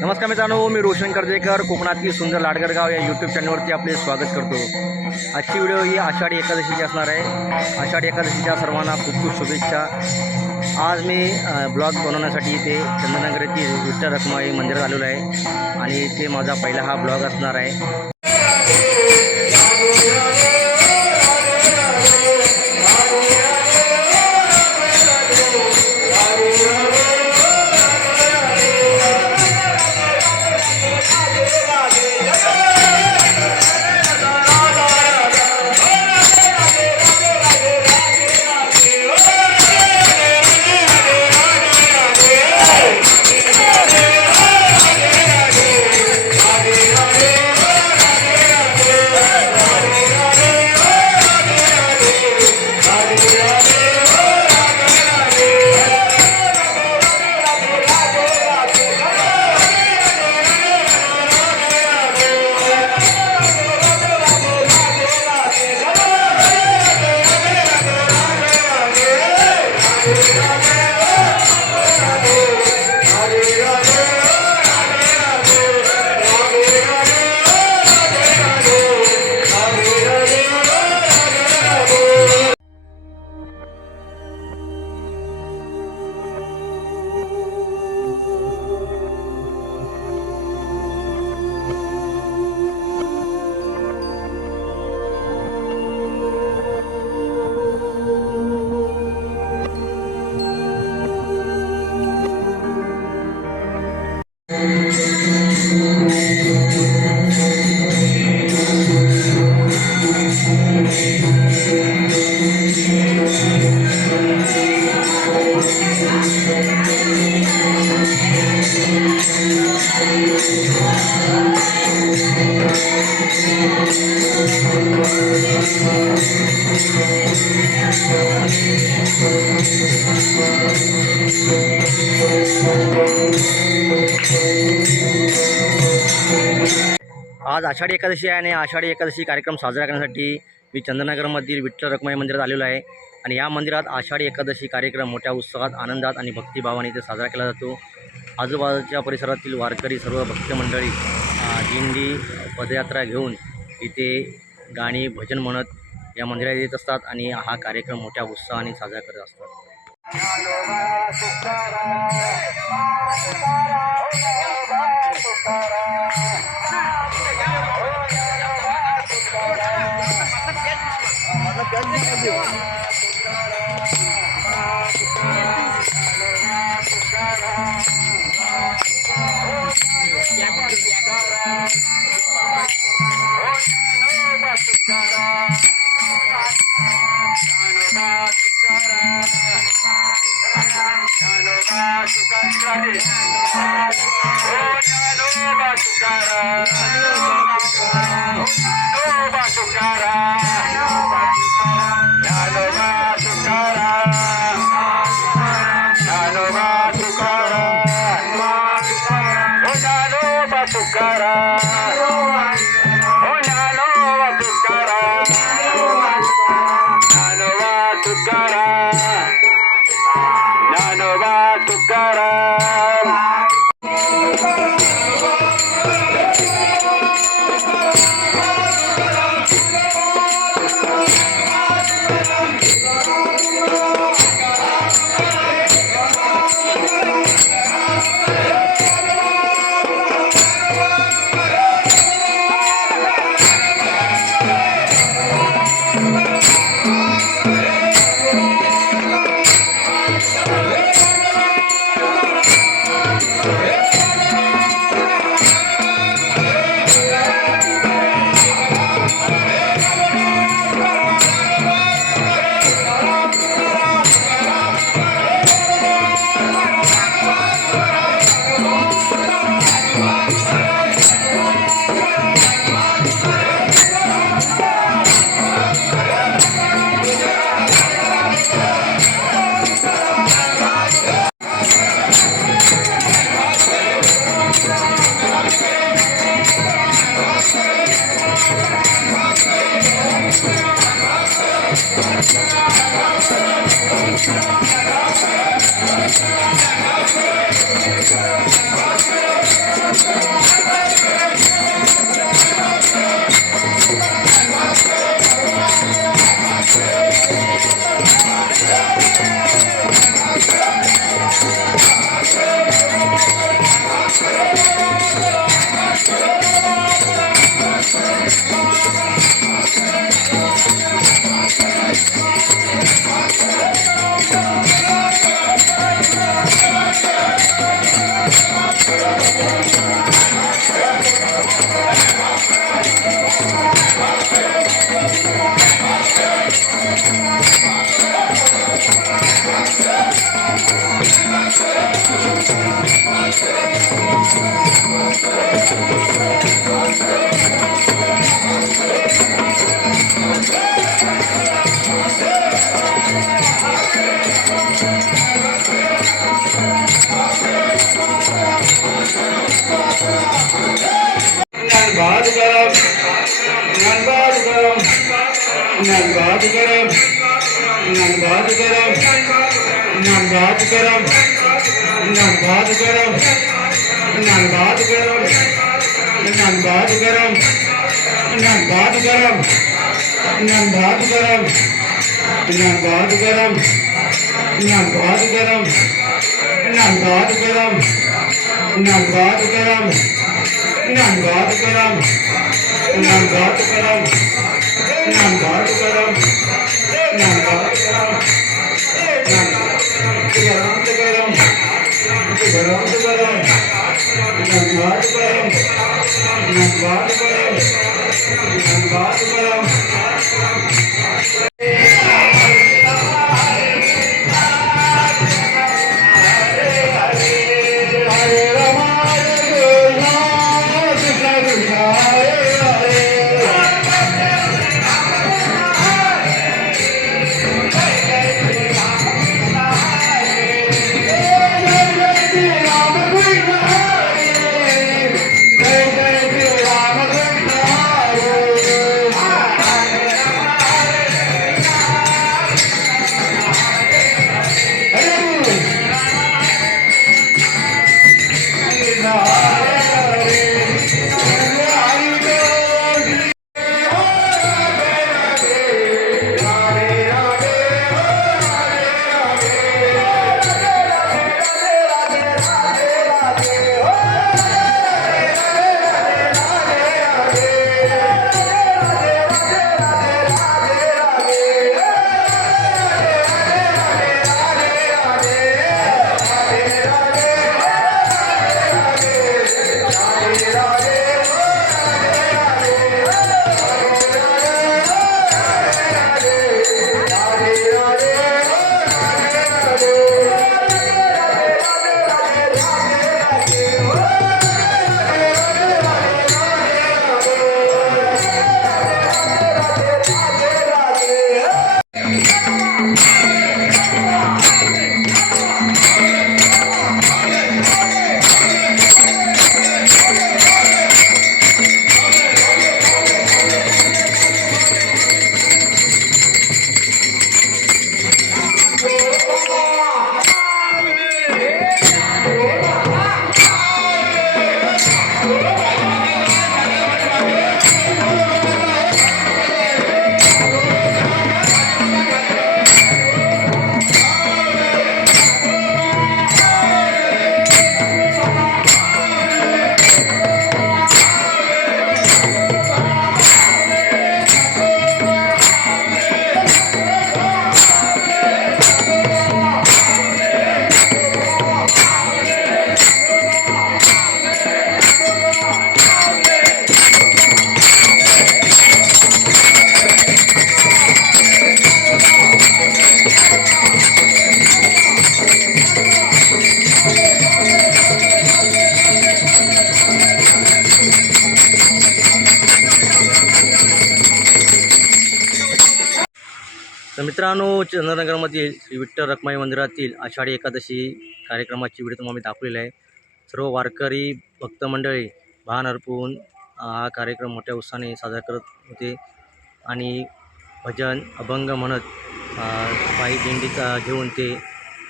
नमस्कार मित्रांनो, मी रोशन कर्जेकर कोकणातील सुंदर लाडगड गाव या यूट्यूब चॅनलवरती आपले स्वागत करतो। आजची व्हिडिओ ही आषाढी एकादशीची असणार आहे। आषाढी एकादशीच्या सर्वांना खूप खूप शुभेच्छा। आज मी ब्लॉग बनवण्यासाठी इथे चंदननगर येथील विठ्ठल रखुमाई मंदिरात आलेलो आहे आणि ते माझा पहिला हा ब्लॉग असणार आहे। आज आषाढी एकादशी आहे आणि आषाढी एकादशी कार्यक्रम साजरा करण्यासाठी मी चंदननगरमधील विठ्ठल रखुमाई मंदिरात आलेलो आहे आणि या मंदिरात आषाढी एकादशी कार्यक्रम मोठ्या उत्साहात, आनंदात आणि भक्तिभावाने इथे साजरा केला जातो। आजूबाजूच्या परिसरातील वारकरी, सर्व भक्त मंडळी दिंडी, पदयात्रा घेऊन इथे गाणी, भजन म्हणत या मंदिरात येत असतात आणि हा कार्यक्रम मोठ्या उत्साहाने साजरा करत असतात। गरम नान बहुत गरम नान बहुत गरम नान बहुत गरम नान बहुत गरम नान बहुत गरम नान बहुत गरम नान बहुत गरम नान बहुत गरम नान बहुत गरम नान बहुत गरम नान बहुत गरम नान बहुत गरम नान बहुत गरम नान बहुत गरम नान बहुत गरम नान गरम गरम गरम गरम नान बहुत गरम नान बहुत गरम नान बहुत गरम तर मित्रांनो, चंद्रनगरमधील श्री विठ्ठल रखुमाई मंदिरातील आषाढी एकादशी कार्यक्रमाची व्हिडिओ तुम्हाला मी दाखवलेला आहे. सर्व वारकरी भक्त मंडळी भान अर्पून हा कार्यक्रम मोठ्या उत्साहाने साजरा करत होते आणि भजन अभंग म्हणत पायी दिंडीचा घेऊन ते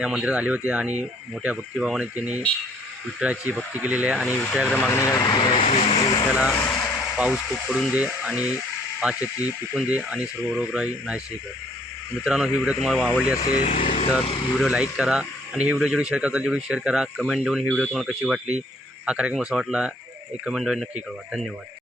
या मंदिरात आले होते आणि मोठ्या भक्तिभावाने त्यांनी विठ्ठलाची भक्ती केलेली आहे आणि विठ्ठलाकडे मागणी केली की विठ्ठला पाऊस खूप पडून दे आणि भात शेती पिकून दे आणि सर्व रोगराई नाहीसे कर. मित्रांनो, ही व्हिडिओ तुम्हाला आवडली असेल तर ही व्हिडिओ लाईक करा आणि ही व्हिडिओ जेवढी शेअर करता तेवढी शेअर करा. कमेंट देऊन ही व्हिडिओ तुम्हाला कशी वाटली, हा कार्यक्रम कसा वाटला एक कमेंटद्वारे नक्की कळवा. धन्यवाद.